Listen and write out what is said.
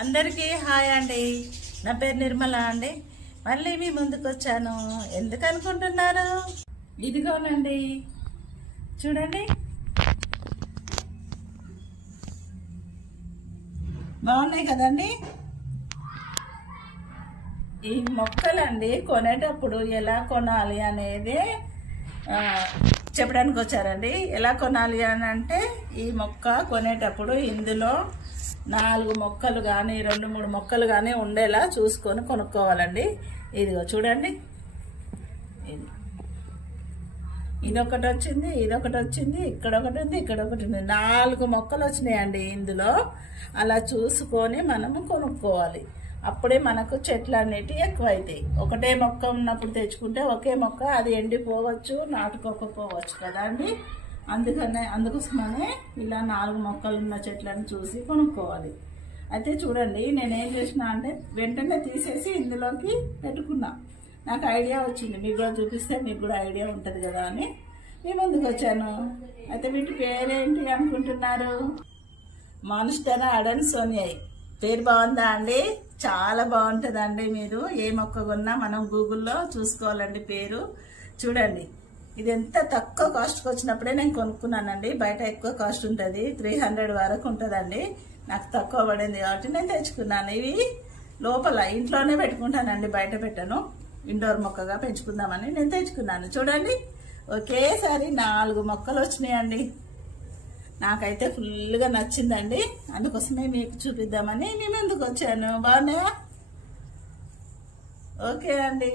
అందరికీ హాయ్ అండి. నా పేరు నిర్మల అండి. మళ్ళీ మీ ముందుకు వచ్చాను. ఎందుకు అనుకుంటున్నారు? ఇదిగోనండి, చూడండి, బాగున్నాయి కదండి. ఈ మొక్కలండి కొనేటప్పుడు ఎలా కొనాలి అనేది చెప్పడానికి వచ్చారండి. ఎలా కొనాలి అని అంటే, ఈ మొక్క కొనేటప్పుడు ఇందులో 4 మొక్కలు కానీ 2-3 మొక్కలు కానీ ఉండేలా చూసుకొని కొనుక్కోవాలండి. ఇదిగో చూడండి, ఇదొకటి వచ్చింది, ఇదొకటి వచ్చింది, ఇక్కడ ఒకటి ఉంది, ఇక్కడ ఒకటి ఉంది. 4 మొక్కలు వచ్చినాయండి ఇందులో. అలా చూసుకొని మనము కొనుక్కోవాలి. అప్పుడే మనకు చెట్లు అనేటివి ఎక్కువ అవుతాయి. ఒకటే మొక్క ఉన్నప్పుడు తెచ్చుకుంటే ఒకే మొక్క అది ఎండిపోవచ్చు, నాటుకోకపోవచ్చు కదా అండి. అందుకోసమనే ఇలా 4 మొక్కలు ఉన్న చెట్లను చూసి కొనుక్కోవాలి. అయితే చూడండి, నేనేం చేసిన అంటే వెంటనే తీసేసి ఇందులోకి పెట్టుకున్నా. నాకు ఐడియా వచ్చింది, మీకు కూడా చూపిస్తే మీకు కూడా ఐడియా ఉంటుంది కదా అని మీ ముందుకు వచ్చాను. అయితే వీటి పేరేంటి అనుకుంటున్నారు? మాన్స్టెరా అడెన్సోనియాయి. పేరు బాగుందా అండి? చాలా బాగుంటుందండి. మీరు ఏ మొక్క కొన్నా మనం గూగుల్లో చూసుకోవాలండి పేరు. చూడండి, ఇది ఎంత తక్కువ కాస్ట్కి వచ్చినప్పుడే నేను కొనుక్కున్నానండి. బయట ఎక్కువ కాస్ట్ ఉంటుంది, 300 వరకు ఉంటుందండి. నాకు తక్కువ పడింది కాబట్టి నేను తెచ్చుకున్నాను. ఇవి లోపల ఇంట్లోనే పెట్టుకుంటానండి, బయట పెట్టను. ఇండోర్ మొక్కగా పెంచుకుందామని నేను తెచ్చుకున్నాను. చూడండి, ఒకేసారి 4 మొక్కలు వచ్చినాయండి. నాకైతే ఫుల్గా నచ్చిందండి. అందుకోసమే మీకు చూపిద్దామని మీ ముందుకు వచ్చాను. బాగున్నాయా? ఓకే అండి.